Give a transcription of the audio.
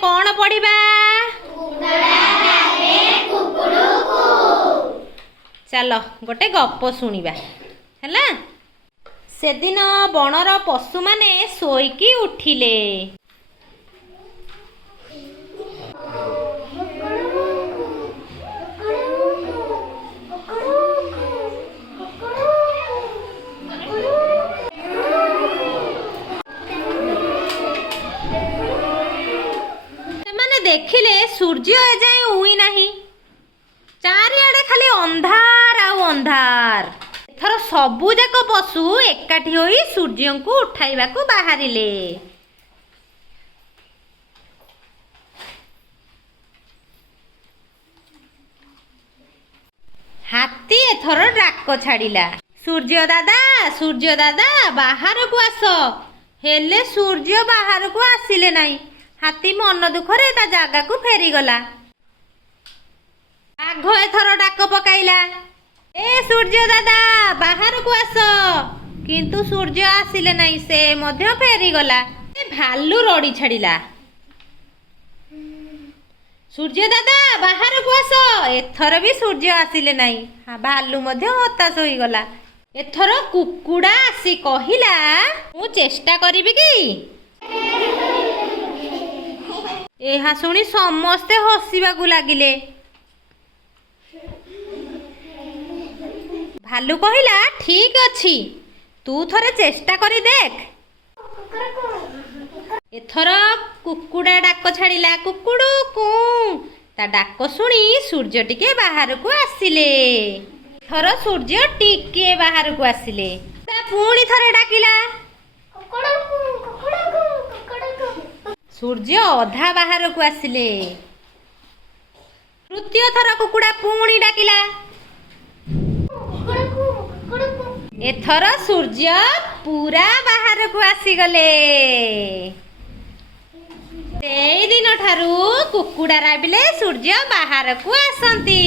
कौन पढ़िबा? चलो गोटे गप शुणिबा हैला। से दिन बनर पशु माने सोईकी उठिले। देखिले सूर्य एजाए उई नहीं, चारिआडे खाली अंधार आउ अंधार। एथर सबु जाक पशु एकाठी होई सूर्य को उठाइबा को बाहरिले। हाथी एथर डाक छाड़िला, सूर्य दादा बाहर को आस। हेले सूर्य बाहर को आसिले नहीं। हाथी मन दुखरे ता जागा को फेरीगला। बाघ एथर डाक पकाइला, ए सूर्य दादा बाहर को आस। किंतु सूर्य आसिले नहीं, से मध्य फेरीगला। भालू रड़ी छाड़िला, सूर्य दादा बाहर को आस। एथर भी सूर्य आसिले नहीं, भालू मध्य हताश होई गला। एथर कुकुड़ा आसी कहिला, मु चेष्टा करिबि कि? एहा सुनी समस्ते हसिबाकू लागिले। भालू कहिला, ठीक अछि, तू थरे चेष्टा करी देख। एथर कुकुड़ा डाक छाड़िला, कुकुड़ू कु। ता डाक सुनी सूर्य टिके बाहर को आसिले। एथर सूर्य टिके बाहर को आसिले। ता पुणी थरे डाकिला, सूर्य अधा बाहर को आसिले। तृतीय थर कुकुड़ा पुणी डाकिला, एथर सूर्य पूरा बाहर को आसीगले। सेई दिन ठारू कुकुड़ा राबिले सूर्य बाहर को आसंती।